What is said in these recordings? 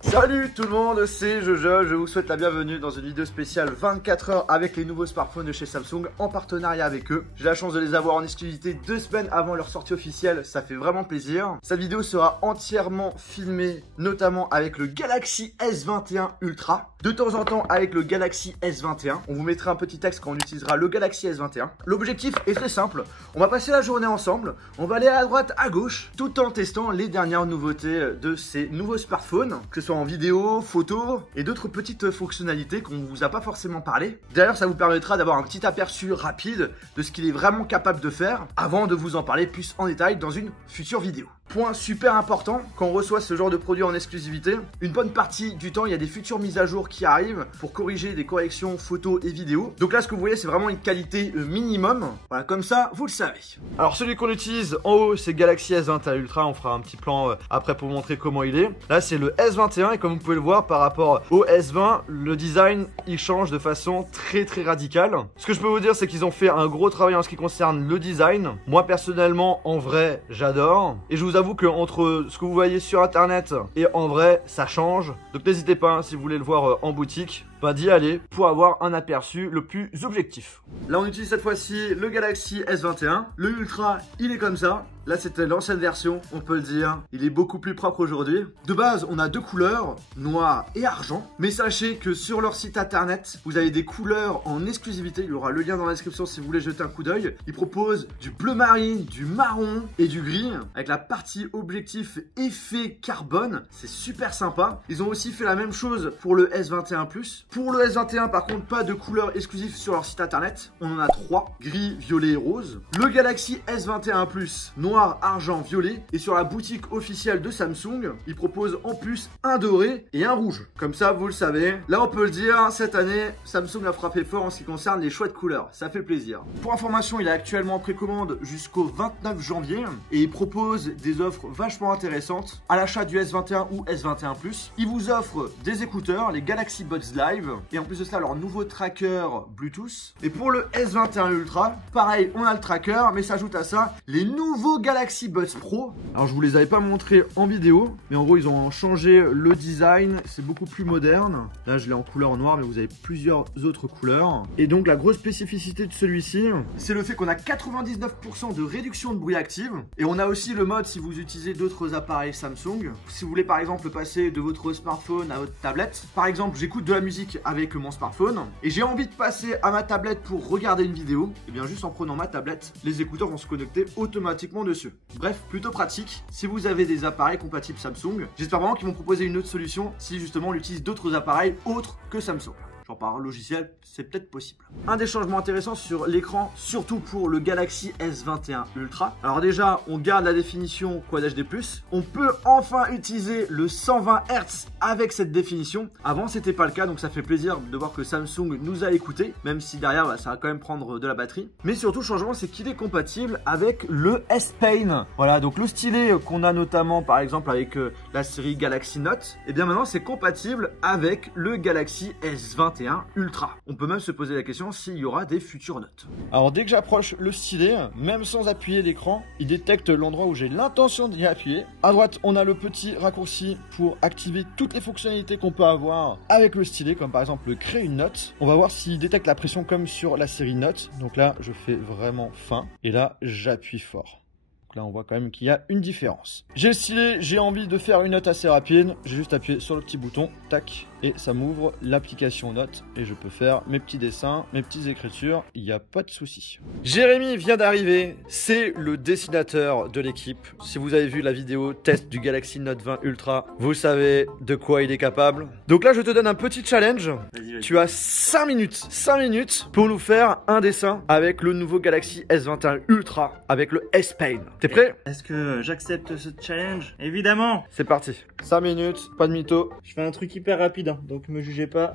Salut tout le monde, c'est Jojo, je vous souhaite la bienvenue dans une vidéo spéciale 24 heures avec les nouveaux smartphones de chez Samsung en partenariat avec eux. J'ai la chance de les avoir en exclusivité 2 semaines avant leur sortie officielle, ça fait vraiment plaisir. Cette vidéo sera entièrement filmée, notamment avec le Galaxy S21 Ultra. De temps en temps avec le Galaxy S21, on vous mettra un petit texte quand on utilisera le Galaxy S21. L'objectif est très simple, on va passer la journée ensemble, on va aller à droite, à gauche, tout en testant les dernières nouveautés de ces nouveaux smartphones, que ce soit en vidéo, photo et d'autres petites fonctionnalités qu'on ne vous a pas forcément parlé. D'ailleurs, ça vous permettra d'avoir un petit aperçu rapide de ce qu'il est vraiment capable de faire avant de vous en parler plus en détail dans une future vidéo. Point super important, quand on reçoit ce genre de produit en exclusivité, une bonne partie du temps, il y a des futures mises à jour qui arrivent pour corriger des corrections photos et vidéos. Donc là, ce que vous voyez, c'est vraiment une qualité minimum. Voilà, comme ça, vous le savez. Alors, celui qu'on utilise en haut, c'est Galaxy S21 Ultra. On fera un petit plan après pour montrer comment il est. Là, c'est le S21 et comme vous pouvez le voir, par rapport au S20, le design, il change de façon très radicale. Ce que je peux vous dire, c'est qu'ils ont fait un gros travail en ce qui concerne le design. Moi, personnellement, en vrai, j'adore. Et je vous avoue que entre ce que vous voyez sur internet et en vrai, ça change. Donc n'hésitez pas, hein, si vous voulez le voir en boutique, d'y aller pour avoir un aperçu le plus objectif. Là, on utilise cette fois-ci le Galaxy S21. Le Ultra, il est comme ça. Là, c'était l'ancienne version, on peut le dire. Il est beaucoup plus propre aujourd'hui. De base, on a deux couleurs, noir et argent. Mais sachez que sur leur site internet, vous avez des couleurs en exclusivité. Il y aura le lien dans la description si vous voulez jeter un coup d'œil. Ils proposent du bleu marine, du marron et du gris avec la partie objectif effet carbone. C'est super sympa. Ils ont aussi fait la même chose pour le S21 Plus. Pour le S21, par contre, pas de couleurs exclusives sur leur site internet. On en a 3, gris, violet et rose. Le Galaxy S21 Plus, noir, argent, violet. Et sur la boutique officielle de Samsung, ils proposent en plus un doré et un rouge. Comme ça, vous le savez. Là, on peut le dire, cette année, Samsung a frappé fort en ce qui concerne les choix de couleurs. Ça fait plaisir. Pour information, il est actuellement en précommande jusqu'au 29 janvier. Et il propose des offres vachement intéressantes. À l'achat du S21 ou S21 Plus, il vous offre des écouteurs, les Galaxy Buds Live. Et en plus de cela, leur nouveau tracker Bluetooth. Et pour le S21 Ultra, pareil, on a le tracker, mais s'ajoute à ça les nouveaux Galaxy Buds Pro. Alors, je vous les avais pas montrés en vidéo, mais en gros, ils ont changé le design. C'est beaucoup plus moderne. Là, je l'ai en couleur noire, mais vous avez plusieurs autres couleurs. Et donc, la grosse spécificité de celui-ci, c'est le fait qu'on a 99% de réduction de bruit active. Et on a aussi le mode si vous utilisez d'autres appareils Samsung. Si vous voulez, par exemple, passer de votre smartphone à votre tablette. Par exemple, j'écoute de la musique avec mon smartphone et j'ai envie de passer à ma tablette pour regarder une vidéo, et bien juste en prenant ma tablette, les écouteurs vont se connecter automatiquement dessus. Bref, plutôt pratique si vous avez des appareils compatibles Samsung. J'espère vraiment qu'ils vont proposer une autre solution si justement on utilise d'autres appareils autres que Samsung. Genre par logiciel, c'est peut-être possible. Un des changements intéressants sur l'écran, surtout pour le Galaxy S21 Ultra. Alors déjà, on garde la définition Quad HD+. On peut enfin utiliser le 120 Hz avec cette définition. Avant, c'était pas le cas, donc ça fait plaisir de voir que Samsung nous a écoutés, même si derrière, ça va quand même prendre de la batterie. Mais surtout, le changement, c'est qu'il est compatible avec le S Pen. Voilà, donc le stylet qu'on a notamment, par exemple, avec la série Galaxy Note, et bien maintenant, c'est compatible avec le Galaxy S21 Ultra. On peut même se poser la question s'il y aura des futures notes. Alors dès que j'approche le stylet, même sans appuyer l'écran, il détecte l'endroit où j'ai l'intention d'y appuyer. À droite, on a le petit raccourci pour activer toutes les fonctionnalités qu'on peut avoir avec le stylet, comme par exemple créer une note. On va voir s'il détecte la pression comme sur la série Note. Donc là, je fais vraiment fin et là, j'appuie fort. Donc là, on voit quand même qu'il y a une différence. J'ai le stylet, j'ai envie de faire une note assez rapide. J'ai juste appuyé sur le petit bouton, tac, et ça m'ouvre l'application Note. Et je peux faire mes petits dessins, mes petites écritures, il n'y a pas de souci. Jérémy vient d'arriver, c'est le dessinateur de l'équipe. Si vous avez vu la vidéo test du Galaxy Note 20 Ultra, vous savez de quoi il est capable. Donc là, je te donne un petit challenge. Vas-y. Tu as 5 minutes pour nous faire un dessin avec le nouveau Galaxy S21 Ultra, avec le S Pen. T'es prêt? Est-ce que j'accepte ce challenge? Évidemment. C'est parti. 5 minutes, pas de mytho. Je fais un truc hyper rapide, hein, donc me jugez pas.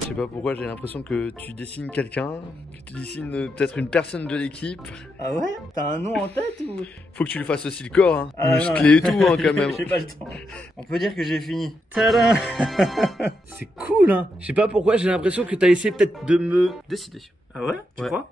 Je sais pas pourquoi j'ai l'impression que tu dessines quelqu'un, que tu dessines peut-être une personne de l'équipe. Ah ouais? T'as un nom en tête ou? Faut que tu lui fasses aussi le corps, hein. Ah, musclé et tout, hein, quand même. J'ai pas le temps. On peut dire que j'ai fini. Tadam. C'est cool, hein. Je sais pas pourquoi j'ai l'impression que t'as essayé peut-être de me décider. Ah ouais? Tu crois?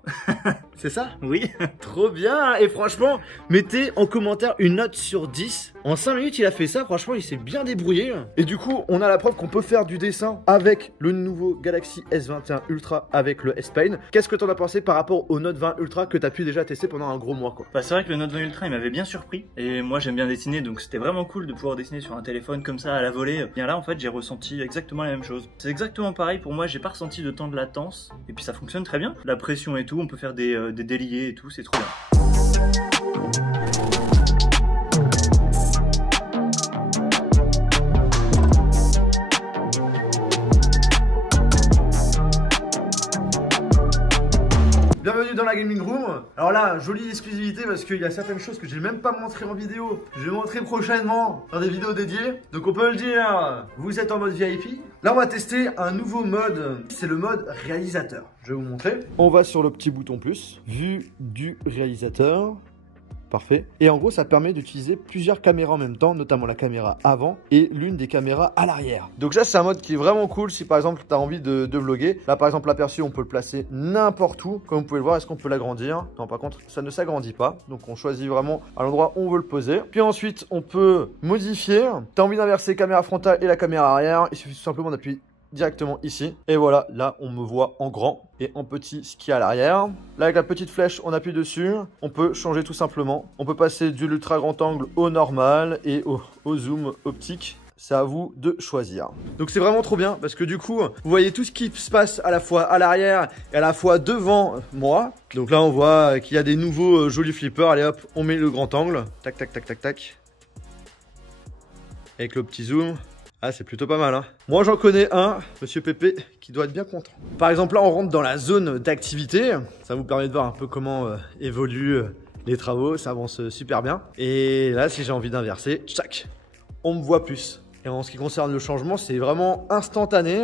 C'est ça? Oui. Trop bien. Et franchement, mettez en commentaire une note sur 10. En 5 minutes, il a fait ça. Franchement, il s'est bien débrouillé. Et du coup, on a la preuve qu'on peut faire du dessin avec le nouveau Galaxy S21 Ultra avec le S-Pen. Qu'est-ce que t'en as pensé par rapport au Note 20 Ultra que t'as pu déjà tester pendant un gros mois, quoi? Bah, c'est vrai que le Note 20 Ultra, il m'avait bien surpris. Et moi, j'aime bien dessiner, donc c'était vraiment cool de pouvoir dessiner sur un téléphone comme ça à la volée. Bien là, en fait, j'ai ressenti exactement la même chose. C'est exactement pareil pour moi. J'ai pas ressenti de temps de latence. Et puis ça fonctionne très bien. La pression et tout, on peut faire des déliés et tout, c'est trop bien. Bienvenue dans la Gaming Room. Alors là, jolie exclusivité parce qu'il y a certaines choses que j'ai même pas montré en vidéo. Je vais montrer prochainement dans des vidéos dédiées. Donc on peut le dire, vous êtes en mode VIP. Là on va tester un nouveau mode, c'est le mode réalisateur. Je vais vous montrer. On va sur le petit bouton plus, vue du réalisateur. Parfait. Et en gros, ça permet d'utiliser plusieurs caméras en même temps, notamment la caméra avant et l'une des caméras à l'arrière. Donc ça, c'est un mode qui est vraiment cool si par exemple, tu as envie de vlogger. Là, par exemple, l'aperçu, on peut le placer n'importe où. Comme vous pouvez le voir, est-ce qu'on peut l'agrandir? Non, par contre, ça ne s'agrandit pas. Donc on choisit vraiment à l'endroit où on veut le poser. Puis ensuite, on peut modifier. Tu as envie d'inverser caméra frontale et la caméra arrière. Il suffit tout simplement d'appuyer directement ici. Et voilà, là, on me voit en grand et en petit ce qu'il y a à l'arrière. Là, avec la petite flèche, on appuie dessus. On peut changer tout simplement. On peut passer de l'ultra grand angle au normal et au zoom optique. C'est à vous de choisir. Donc c'est vraiment trop bien parce que du coup, vous voyez tout ce qui se passe à la fois à l'arrière et à la fois devant moi. Donc là, on voit qu'il y a des nouveaux jolis flippers. Allez hop, on met le grand angle. Tac, tac, tac, tac, tac. Avec le petit zoom. Ah, c'est plutôt pas mal, hein. Moi, j'en connais un, Monsieur Pépé, qui doit être bien content. Par exemple, là, on rentre dans la zone d'activité. Ça vous permet de voir un peu comment évoluent les travaux. Ça avance super bien. Et là, si j'ai envie d'inverser, tchac, on me voit plus. Et en ce qui concerne le changement, c'est vraiment instantané.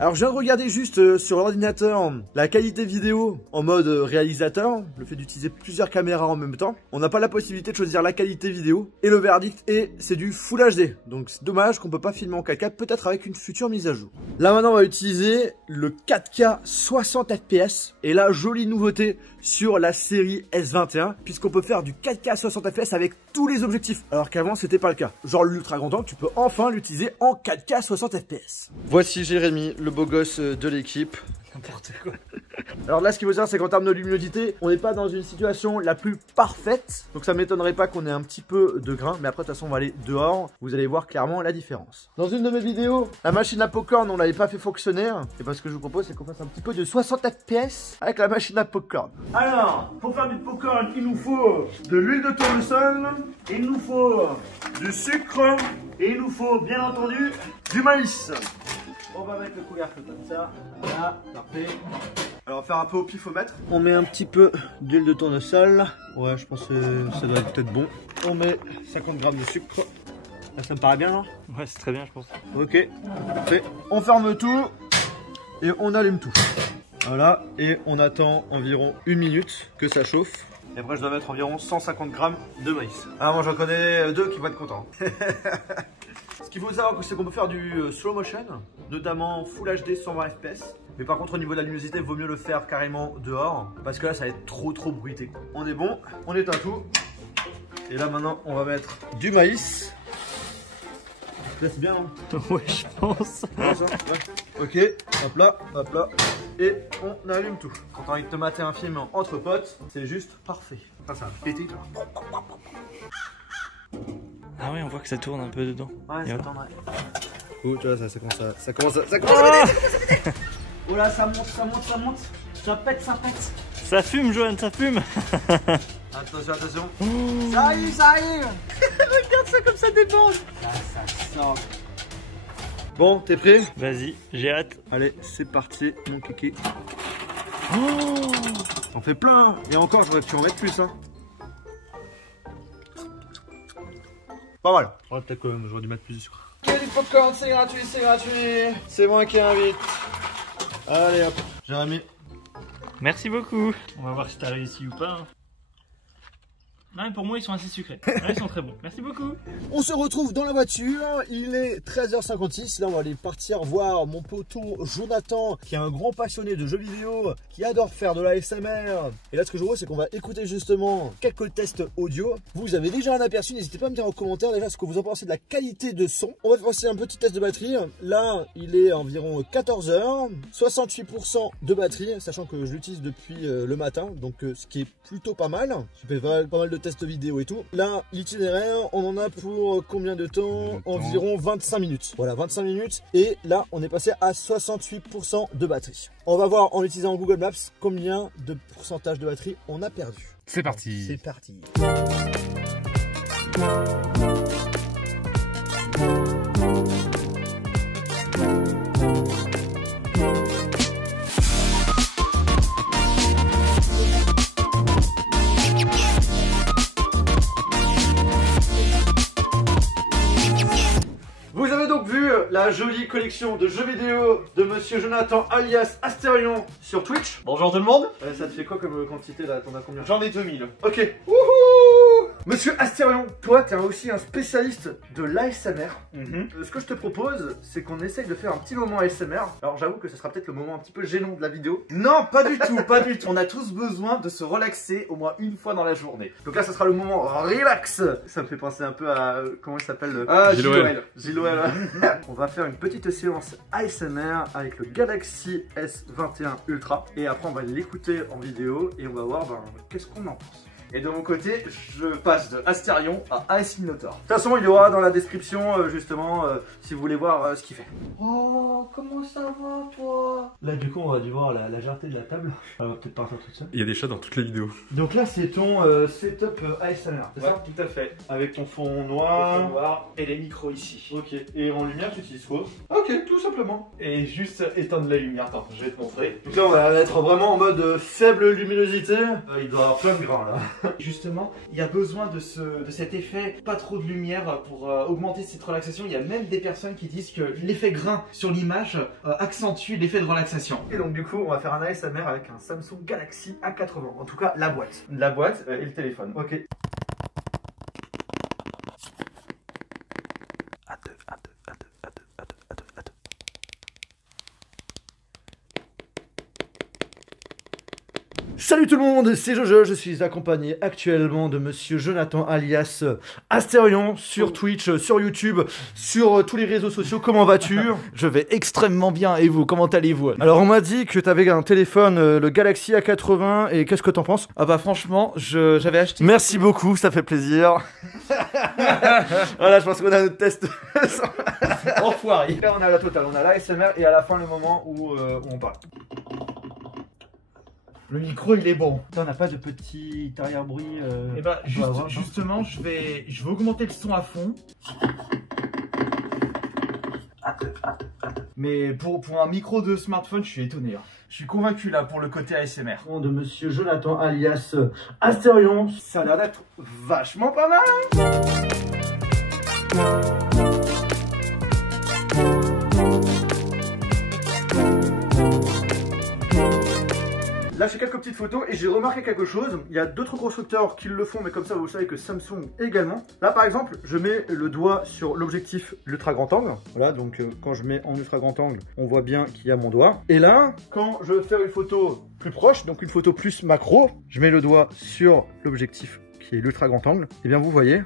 Alors, je viens de regarder juste sur l'ordinateur la qualité vidéo en mode réalisateur. Le fait d'utiliser plusieurs caméras en même temps. On n'a pas la possibilité de choisir la qualité vidéo. Et le verdict est, c'est du Full HD. Donc, c'est dommage qu'on peut pas filmer en 4K, peut-être avec une future mise à jour. Là, maintenant, on va utiliser le 4K 60 FPS. Et là, jolie nouveauté sur la série S21, puisqu'on peut faire du 4K 60 FPS avec tous les objectifs. Alors qu'avant, c'était pas le cas. Genre l'ultra grand angle, tu peux enfin l'utiliser en 4K 60 FPS. Voici Jérémy, le beau gosse de l'équipe. N'importe quoi. Alors là, ce qu'il faut savoir, c'est qu'en termes de luminosité, on n'est pas dans une situation la plus parfaite. Donc ça m'étonnerait pas qu'on ait un petit peu de grain. Mais après, de toute façon, on va aller dehors. Vous allez voir clairement la différence. Dans une de mes vidéos, la machine à popcorn, on l'avait pas fait fonctionner. Et parce que je vous propose, c'est qu'on fasse un petit peu de 60 FPS avec la machine à popcorn. Alors, pour faire du popcorn, il nous faut de l'huile de tournesol. Il nous faut du sucre. Et il nous faut, bien entendu, du maïs. On va mettre le couvercle comme ça. Voilà, parfait. Alors, on va faire un peu au pifomètre. On met un petit peu d'huile de tournesol. Ouais, je pense que ça doit être peut-être bon. On met 50 grammes de sucre. Là, ça me paraît bien, non? Ouais, c'est très bien, je pense. Ok, parfait. On ferme tout et on allume tout. Voilà, et on attend environ 1 minute que ça chauffe. Et après, je dois mettre environ 150 grammes de maïs. Ah, moi, j'en connais 2 qui vont être contents. Ce qu'il faut savoir, c'est qu'on peut faire du slow motion, notamment Full HD 120 FPS. Mais par contre, au niveau de la luminosité, il vaut mieux le faire carrément dehors, parce que là, ça va être trop bruité. On est bon, on éteint tout. Et là, maintenant, on va mettre du maïs. Là, c'est bien, hein? Ouais, je pense. Ouais. Ok, hop là. Et on allume tout. Quand t'as envie de te mater un film entre potes, c'est juste parfait. Ça va péter, toi. Ah ouais, on voit que ça tourne un peu dedans. Ouais, et ça hop. tourne, ouais. Oh, tu vois, ça commence à péter. Oh là, ça monte. Ça pète. Ça fume, Johan, ça fume. Attention. Ça arrive. Regarde ça comme ça déborde. Là, ça sort. Bon, t'es prêt? Vas-y, j'ai hâte. Allez, c'est parti, mon kiki. Oh, on fait plein. Et encore, j'aurais pu en mettre plus, hein. Pas mal. Oh, peut-être quand même, j'aurais dû mettre plus de sucre. Ok, du popcorn, c'est gratuit. C'est moi qui invite. Allez hop, Jérémy. Merci beaucoup. On va voir si t'as réussi ou pas. Ouais, pour moi, ils sont assez sucrés. Ouais, ils sont très bons. Merci beaucoup. On se retrouve dans la voiture, il est 13h56, là on va aller partir voir mon poteau Jonathan, qui est un grand passionné de jeux vidéo, qui adore faire de l'ASMR. Et là ce que je vois c'est qu'on va écouter justement quelques tests audio. Vous avez déjà un aperçu, n'hésitez pas à me dire en commentaire déjà ce que vous en pensez de la qualité de son. On va faire aussi un petit test de batterie, là il est environ 14h, 68% de batterie, sachant que je l'utilise depuis le matin, donc ce qui est plutôt pas mal. Je fais pas mal de tests vidéo et tout. Là, l'itinéraire, on en a pour combien de temps? Environ 25 minutes. Voilà, 25 minutes. Et là, on est passé à 68% de batterie. On va voir en utilisant Google Maps combien de pourcentage de batterie on a perdu. C'est parti. C'est parti. Vous avez donc vu la jolie collection de jeux vidéo de Monsieur Jonathan alias Astérion sur Twitch. Bonjour tout le monde. Ça te fait quoi comme quantité là? T'en as combien? J'en ai 2000. Ok. Wouhou! Monsieur Astérion, toi t'es aussi un spécialiste de l'ASMR. Ce que je te propose, c'est qu'on essaye de faire un petit moment ASMR. Alors j'avoue que ce sera peut-être le moment un petit peu gênant de la vidéo. Non, pas du tout, pas du tout. On a tous besoin de se relaxer au moins une fois dans la journée. Donc là, ce sera le moment relax. Ça me fait penser un peu à comment il s'appelle Gilles Gilles. On va faire une petite séance ASMR avec le Galaxy S21 Ultra. Et après, on va l'écouter en vidéo et on va voir qu'est-ce qu'on en pense. Et de mon côté, je passe de Astérion à AS Minotaur. De toute façon, il y aura dans la description, justement, si vous voulez voir ce qu'il fait. Oh, comment ça va, toi? Là, du coup, on va dû voir la légèreté de la table. Elle va peut-être partir toute seule. Il y a des chats dans toutes les vidéos. Donc là, c'est ton setup ASMR, c'est ça? Tout à fait. Avec ton fond noir. Le fond noir et les micros ici. Ok. Et en lumière, tu utilises quoi? Ok, tout simplement. Et juste éteindre la lumière. Attends, je vais te montrer. Donc là, on va être vraiment en mode faible luminosité. Il doit y avoir plein de grains, là. Justement, il y a besoin de cet effet, pas trop de lumière pour augmenter cette relaxation. Il y a même des personnes qui disent que l'effet grain sur l'image accentue l'effet de relaxation. Et donc du coup, on va faire un ASMR avec un Samsung Galaxy A80. En tout cas, la boîte. La boîte et le téléphone. Ok. Salut tout le monde, c'est Jojo, je suis accompagné actuellement de Monsieur Jonathan alias Astérion sur Twitch, sur YouTube, sur tous les réseaux sociaux. Comment vas-tu? Je vais extrêmement bien, et vous, comment allez-vous? Alors on m'a dit que tu avais un téléphone, le Galaxy A80, et qu'est-ce que t'en penses? Ah bah franchement, j'avais acheté... Merci beaucoup, ça fait plaisir. Voilà, je pense qu'on a notre test. Enfoiré. Là on a la totale, on a l'ASMR et à la fin le moment où on parle. Le micro il est bon. On n'a pas de petit arrière-bruit. Et bah justement, je vais augmenter le son à fond. Mais pour un micro de smartphone, je suis étonné. Hein. Je suis convaincu là pour le côté ASMR. De Monsieur Jonathan alias Astérion, ça a l'air d'être vachement pas mal. Là, j'ai quelques petites photos et j'ai remarqué quelque chose. Il y a d'autres constructeurs qui le font, mais comme ça, vous savez que Samsung également. Là, par exemple, je mets le doigt sur l'objectif ultra grand angle. Voilà, donc quand je mets en ultra grand angle, on voit bien qu'il y a mon doigt. Et là, quand je veux faire une photo plus proche, donc une photo plus macro, je mets le doigt sur l'objectif qui est l'ultra grand angle. Et bien, vous voyez,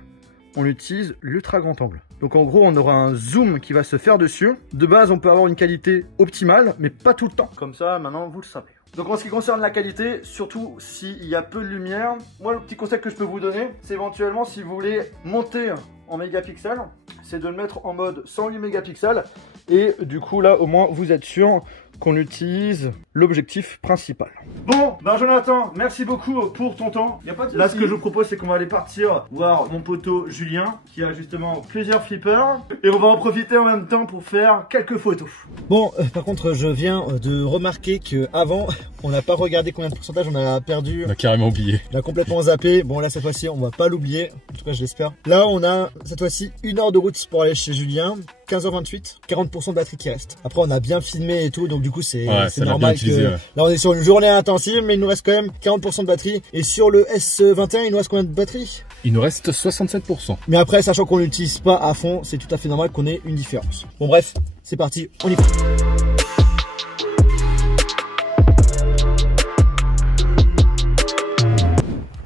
on utilise l'ultra grand angle. Donc en gros, on aura un zoom qui va se faire dessus. De base, on peut avoir une qualité optimale, mais pas tout le temps. Comme ça, maintenant, vous le savez. Donc en ce qui concerne la qualité, surtout s'il y a peu de lumière, moi le petit conseil que je peux vous donner, c'est éventuellement si vous voulez monter en mégapixels, c'est de le mettre en mode 108 mégapixels. Et du coup là, au moins, vous êtes sûr qu'on utilise l'objectif principal. Bon, ben Jonathan, merci beaucoup pour ton temps. Y a pas de Là, ce que je vous propose, c'est qu'on va aller partir voir mon poteau Julien, qui a justement plusieurs flippers. Et on va en profiter en même temps pour faire quelques photos. Bon, par contre, je viens de remarquer qu'avant, on n'a pas regardé combien de pourcentage on a perdu. On a carrément oublié. On a complètement zappé. Bon, là, cette fois-ci, on va pas l'oublier. En tout cas, je l'espère. Là, on a, cette fois-ci, 1 heure de route pour aller chez Julien. 15h28, 40% de batterie qui reste. Après on a bien filmé et tout, donc du coup c'est ça l'a normal bien que utilisé, ouais. là on est sur une journée intensive, mais il nous reste quand même 40% de batterie. Et sur le S21 il nous reste combien de batterie? Il nous reste 67%. Mais après, sachant qu'on l'utilise pas à fond, c'est tout à fait normal qu'on ait une différence. Bon bref, c'est parti, on y va.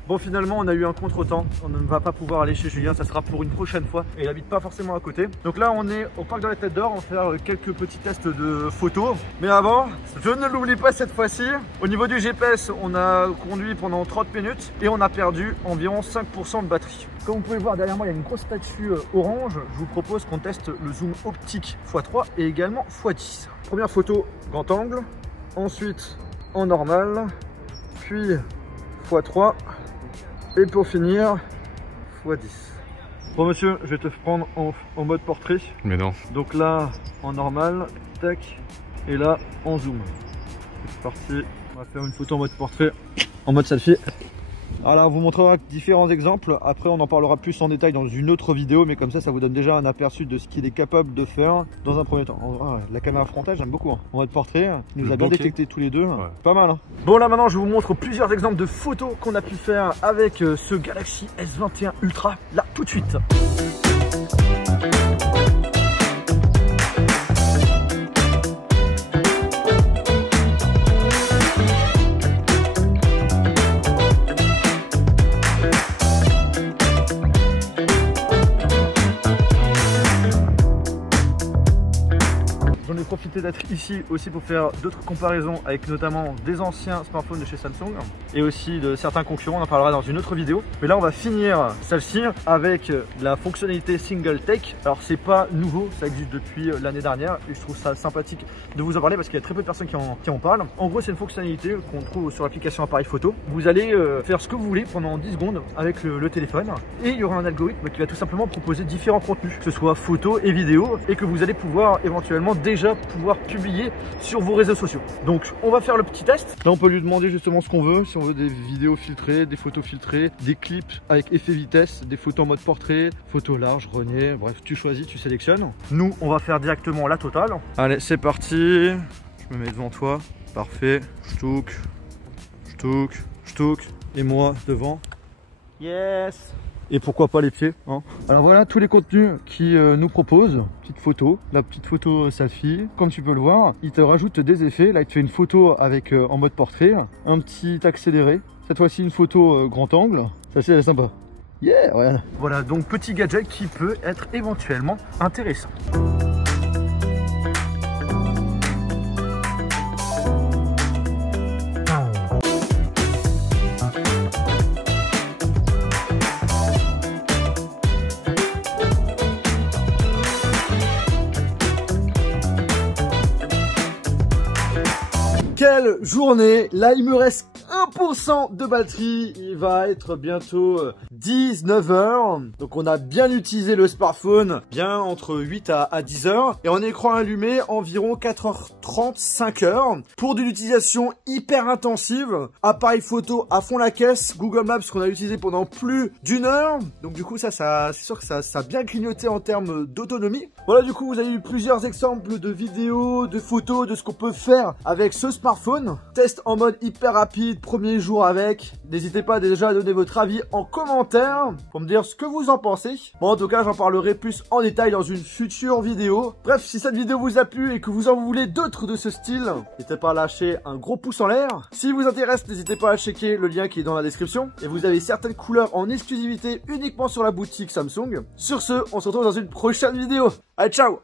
Bon, finalement on a eu un contretemps, on ne va pas pouvoir aller chez Julien, ça sera pour une prochaine fois et il habite pas forcément à côté. Donc là on est au parc de la Tête d'Or, on va faire quelques petits tests de photos. Mais avant, je ne l'oublie pas cette fois-ci, au niveau du GPS on a conduit pendant 30 minutes et on a perdu environ 5% de batterie. Comme vous pouvez voir derrière moi il y a une grosse statue orange, je vous propose qu'on teste le zoom optique x3 et également x10. Première photo grand angle, ensuite en normal, puis x3. Et pour finir, x10. Bon monsieur, je vais te prendre en mode portrait. Mais non. Donc là, en normal, tac, et là, en zoom. C'est parti, on va faire une photo en mode portrait, en mode selfie. Alors, on vous montrera différents exemples. Après, on en parlera plus en détail dans une autre vidéo, mais comme ça vous donne déjà un aperçu de ce qu'il est capable de faire dans un premier temps. La caméra frontale, j'aime beaucoup. Hein. En mode portrait, il nous a bien détecté tous les deux. Ouais. Pas mal. Hein. Bon, là maintenant, je vous montre plusieurs exemples de photos qu'on a pu faire avec ce Galaxy S21 Ultra. Là, tout de suite. J'en ai profité d'être ici aussi pour faire d'autres comparaisons avec notamment des anciens smartphones de chez Samsung et aussi de certains concurrents, on en parlera dans une autre vidéo. Mais là on va finir celle-ci avec la fonctionnalité Single Take. Alors c'est pas nouveau, ça existe depuis l'année dernière et je trouve ça sympathique de vous en parler parce qu'il y a très peu de personnes qui en parlent. En gros c'est une fonctionnalité qu'on trouve sur l'application appareil photo. Vous allez faire ce que vous voulez pendant 10 secondes avec le téléphone et il y aura un algorithme qui va tout simplement proposer différents contenus, que ce soit photos et vidéos, et que vous allez pouvoir éventuellement déjà pouvoir publier sur vos réseaux sociaux. Donc on va faire le petit test. Là on peut lui demander justement ce qu'on veut, si on veut des vidéos filtrées, des photos filtrées, des clips avec effet vitesse, des photos en mode portrait, photos larges, renier, bref tu choisis, tu sélectionnes. Nous on va faire directement la totale. Allez c'est parti, je me mets devant toi, parfait, j'touk, j'touk, j'touk, et moi devant. Yes. Et pourquoi pas les pieds hein. Alors voilà tous les contenus qui nous proposent. Petite photo, la petite photo selfie. Comme tu peux le voir, il te rajoute des effets. Là il te fait une photo avec en mode portrait, un petit accéléré. Cette fois-ci une photo grand angle. Ça c'est sympa. Yeah ouais. Voilà donc petit gadget qui peut être éventuellement intéressant. Quelle journée! Là il me reste 1% de batterie, il va être bientôt 19 h. Donc on a bien utilisé le smartphone, bien entre 8 à 10 heures. Et en écran allumé, environ 4h30, 5 heures. Pour de l'utilisation hyper intensive, appareil photo à fond la caisse, Google Maps qu'on a utilisé pendant plus d'1 heure. Donc du coup ça c'est sûr que ça a bien clignoté en termes d'autonomie. Voilà du coup vous avez eu plusieurs exemples de vidéos, de photos, de ce qu'on peut faire avec ce smartphone. Test en mode hyper rapide, premier jour avec. N'hésitez pas déjà à donner votre avis en commentaire pour me dire ce que vous en pensez. Bon en tout cas j'en parlerai plus en détail dans une future vidéo. Bref si cette vidéo vous a plu et que vous en voulez d'autres de ce style, n'hésitez pas à lâcher un gros pouce en l'air. Si vous intéresse n'hésitez pas à checker le lien qui est dans la description. Et vous avez certaines couleurs en exclusivité uniquement sur la boutique Samsung. Sur ce on se retrouve dans une prochaine vidéo. Allez ciao.